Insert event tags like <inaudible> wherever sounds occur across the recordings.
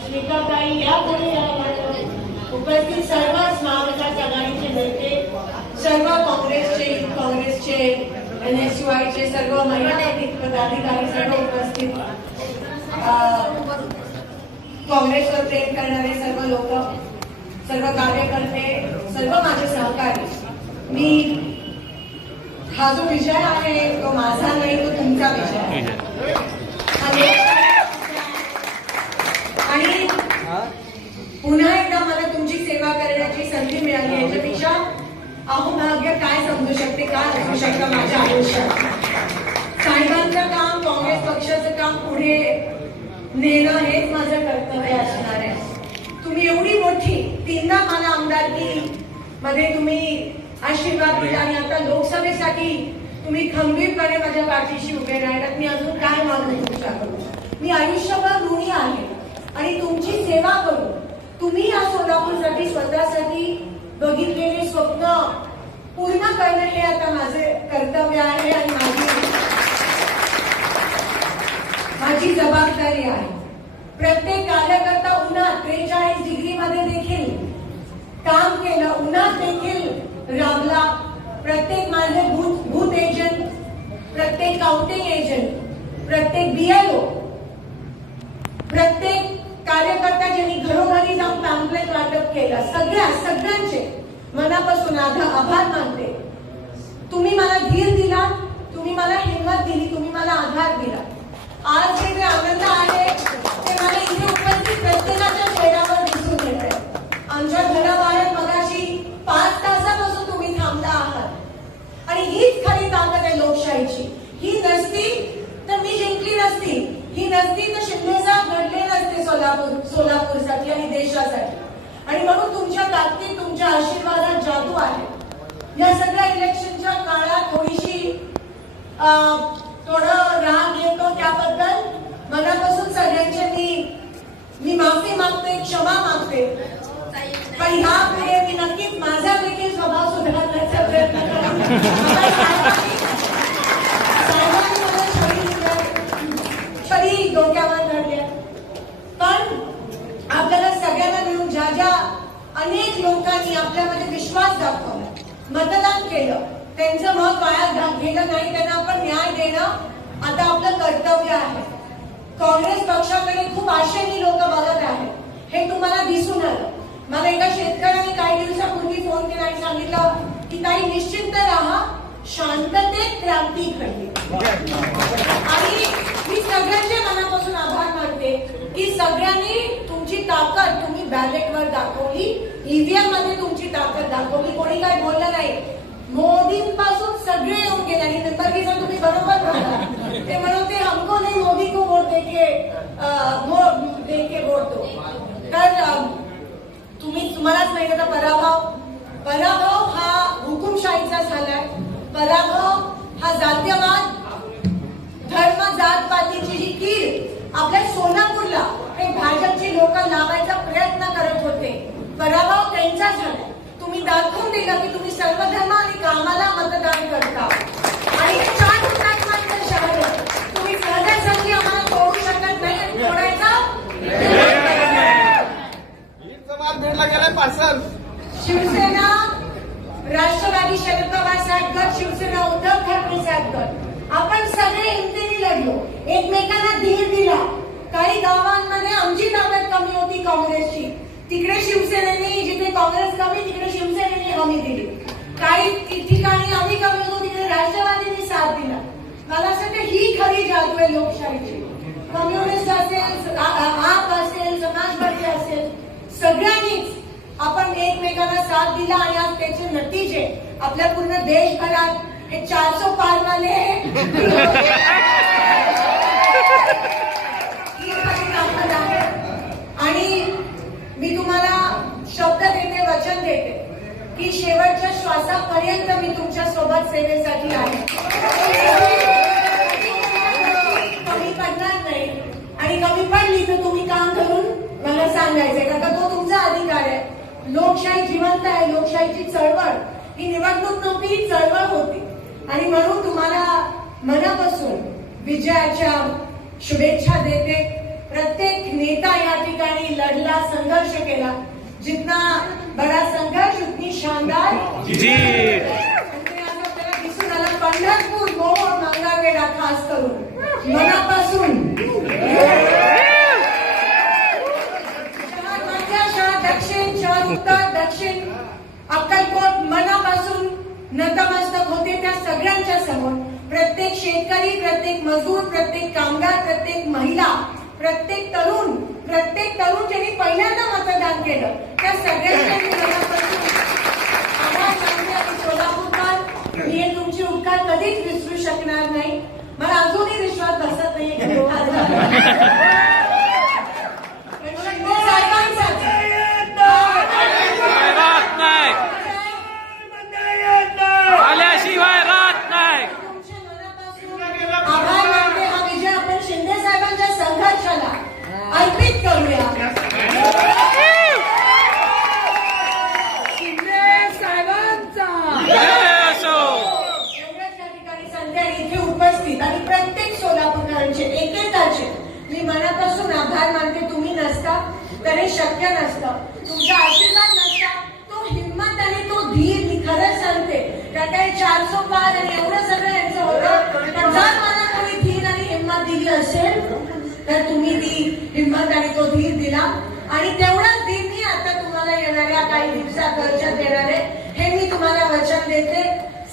श्रीकाताई या पुढे या उपस्थित सर्व महाविकास आघाडीचे नेते सर्व काँग्रेसचे युथ काँग्रेसचे एन एस चे सर्व महिला पदाधिकारी सर्व उपस्थित काँग्रेसवर प्रेम करणारे सर्व लोक सर्व कार्यकर्ते सर्व माझे सहकारी. मी हा जो विषय आहे तो माझा नाही तो तुमचा विषय आहे हा देश- आणि पुन्हा एकदा मला तुमची सेवा करण्याची संधी मिळाली याच्यापेक्षा अहोभाग्य काय समजू शकते काय असू शकतं माझ्या आयुष्यात? साहेबांचं काम काँग्रेस पक्षाचं काम पुढे नेणं हेच माझं कर्तव्य असणार आहे. तुम्ही एवढी मोठी तीनदा मला आमदारकी मध्ये तुम्ही आशीर्वाद दिला आणि आता लोकसभेसाठी तुम्ही खंबीरपणे माझ्या पाठीशी उभे राहिलात. मी अजून काय मागणी तुमच्याकडून? मी आयुष्यभर ऋणी आहे आणि तुमची सेवा करू तुम्ही या सोलापूरसाठी स्वतःसाठी बघितलेले स्वप्न पूर्ण करणं हे आता माझे कर्तव्य आहे आणि माझी माझी जबाबदारी आहे. प्रत्येक कार्यकर्ता उन्हात त्रेचाळीस डिग्री मध्ये देखील काम केलं. उन्हात देखील राबला. प्रत्येक माझे बूथ बूथ एजंट प्रत्येक काउंटिंग एजंट प्रत्येक बीएलओ प्रत्येक यांनी घरोघरी जाऊन पॅम्पलेट वाटप केलं. सगळ्या सगळ्यांचे मनापासून आधा- आभार मानते. तुम्ही मला धीर दिला तुम्ही मला हिंमत दिली तुम्ही मला आधार दिला. आज हे जे आनंद आहे ते मला इथे उपस्थित प्रत्येकाच्या चेहऱ्यावर दिसून येत आहे आमच्या घराबाहेर मगाशी पाच तासापासून तुम्ही थांबला आहात आणि हीच खरी ताकद आहे लोकशाहीची ही नसती तर मी जिंकली नसती ही नसती तर शिंदे साहेब घडले नसते सोलापूर सोलापूरसाठी आणि देशासाठी आणि म्हणून तुमच्या आशीर्वादात जादू आहे. या सगळ्या इलेक्शनच्या काळात थोडीशी थोडं राग येतो त्याबद्दल मनापासून सगळ्यांचे मी मी माफी मागते क्षमा मागते. पण ह्या पुढे मी नक्कीच माझा देखील स्वभाव सुधारण्याचा प्रयत्न करेन. <laughs> अनेक लोकांनी आपल्यामध्ये विश्वास दाखवला. मतदान केलं. त्यांचं मत वाया घेणं गेलं नाही त्यांना आपण न्याय देणं आता आपलं कर्तव्य आहे. काँग्रेस पक्षाकडे खूप आशेने लोक बघत आहेत. हे तुम्हाला दिसून आलं. मला एका शेतकऱ्याने काही दिवसापूर्वी फोन केला आणि सांगितलं की ताई निश्चिंत राहा. शांततेत क्रांती घडली. आणि मी सगळ्यांचे मनापासून आभार मानते की सगळ्यांनी तुमची ताकद बॅलेटवर दाखवली. ईव्हीएममध्ये तुमची ताकद दाखवली. कोणी काय बोललं नाही. मोदींपासून सगळे येऊन गेले. आणि जर तुम्ही बरोबर बोलला ते म्हणते हमको नाही मोदी को वोट देके अं, वोट देके वोट दो. तर तुम्ही तुम्हालाच माहिती होता पराभव. पराभव हा हुकुमशाहीचा झालाय पराभव हा जातीयवाद धर्म जात पातीची ही कीड आपल्या सोलापूरला हे भाजपची लोक लावायचा प्रयत्न पराभव त्यांचा झाला तुम्ही दाखवून दिला की तुम्ही सर्वधर्म आणि कामाला मतदान करता. आणि चार हुतात्म्यांचं शहर तुम्ही सहजासहजी आम्हाला तोडू शकत नाही आणि तोडायचा शिवसेना राष्ट्रवादी शरद पवार साहेब गट शिवसेना उद्धव ठाकरे साहेब गट. आपण सगळे हिमतीने लढलो. एकमेकांना धीर दिला. काही गावांमध्ये आमची ताकद कमी होती काँग्रेसची. तिकडे शिवसेना कमी तिकडे शिवसेनेने हमी दिली काही ठिकाणी आम्ही कमी होतो तिकडे राष्ट्रवादीने साथ दिला. मला असं वाटतं ही खरी जादू आहे लोकशाहीची. कम्युनिस्ट असेल आप असेल समाजवादी असेल सगळ्यांनीच आपण एकमेकांना साथ दिला आणि आज त्याचे नतीजे आपल्या पूर्ण देशभरात हे चारसो पार वाले ही खरी ताकद आहे. आणि मी तुम्हाला शब्द देते वचन देते की शेवटच्या श्वासापर्यंत मी तुमच्यासोबत सेवेसाठी आहे. कमी पडणार नाही. आणि कमी पडली तर तुम्ही काम करून मला सांगायचंय. कारण का तो तुमचा अधिकार आहे. लोकशाही जिवंत आहे लोकशाहीची चळवळ. ही निवडणूक नव्हती ही चळवळ होती. आणि म्हणून तुम्हाला मनापासून विजयाच्या शुभेच्छा देते. प्रत्येक नेता या ठिकाणी लढला संघर्ष केला. जितना बडा संघर्ष उतनी शानदार. जी. आणि ते आज आपल्याला दिसून आलं पंढरपूर मोहोळ मंगळवेढा खास करून. मनापासून. शहर मध्य शहर दक्षिण शहर उत्तर दक्षिण. अक्कलकोट मनापासून नतमस्तक होते त्या सगळ्यांच्या समोर. प्रत्येक शेतकरी प्रत्येक मजूर प्रत्येक कामगार प्रत्येक महिला प्रत्येक तरुण प्रत्येक तरुण ज्यांनी केलं. त्या सगळ्यांच्या मी सोलापूरकर मी तुमची उपकार कधीच विसरू शकणार नाही. मला अजूनही विश्वास बसत नाही की तो खासदार पण शिंदे साहेबांसाठी राहत नाही आल्याशिवाय राहत नाही तुमच्या मनापासून आभार मानते हा विजय आपण शिंदे साहेबांच्या संघर्षाला अर्पित करूया शिंदे साहेबांचा जय असो एवढ्याच या ठिकाणी संध्या इथे उपस्थित आणि प्रत्येक सोलापूरकरांचे एकेकाचे मी मनापासून आभार मानते. तुम्ही नसता तर हे शक्य नसतं. तुमचा आशीर्वाद नसता. तो हिंमत आणि तो धीर मी खरंच सांगते. कारण काही चार सो पार आणि एवढं सगळं यांचं होतं. पण जर मला कोणी धीर आणि हिंमत दिली असेल तर तुम्ही ती हिंमत आणि तो धीर दिला. आणि तेवढाच धीर मी आता तुम्हाला येणाऱ्या काही दिवसात वचन देणार आहे. हे मी तुम्हाला वचन देते.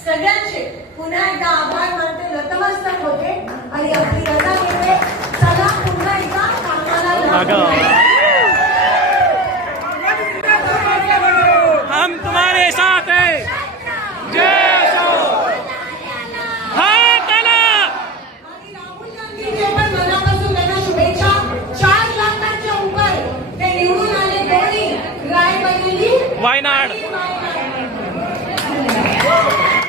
सगळ्यांचे पुन्हा एकदा आभार मानते. नतमस्तक होते. आणि आपली रजा घेते चला पुन्हा एकदा कामाला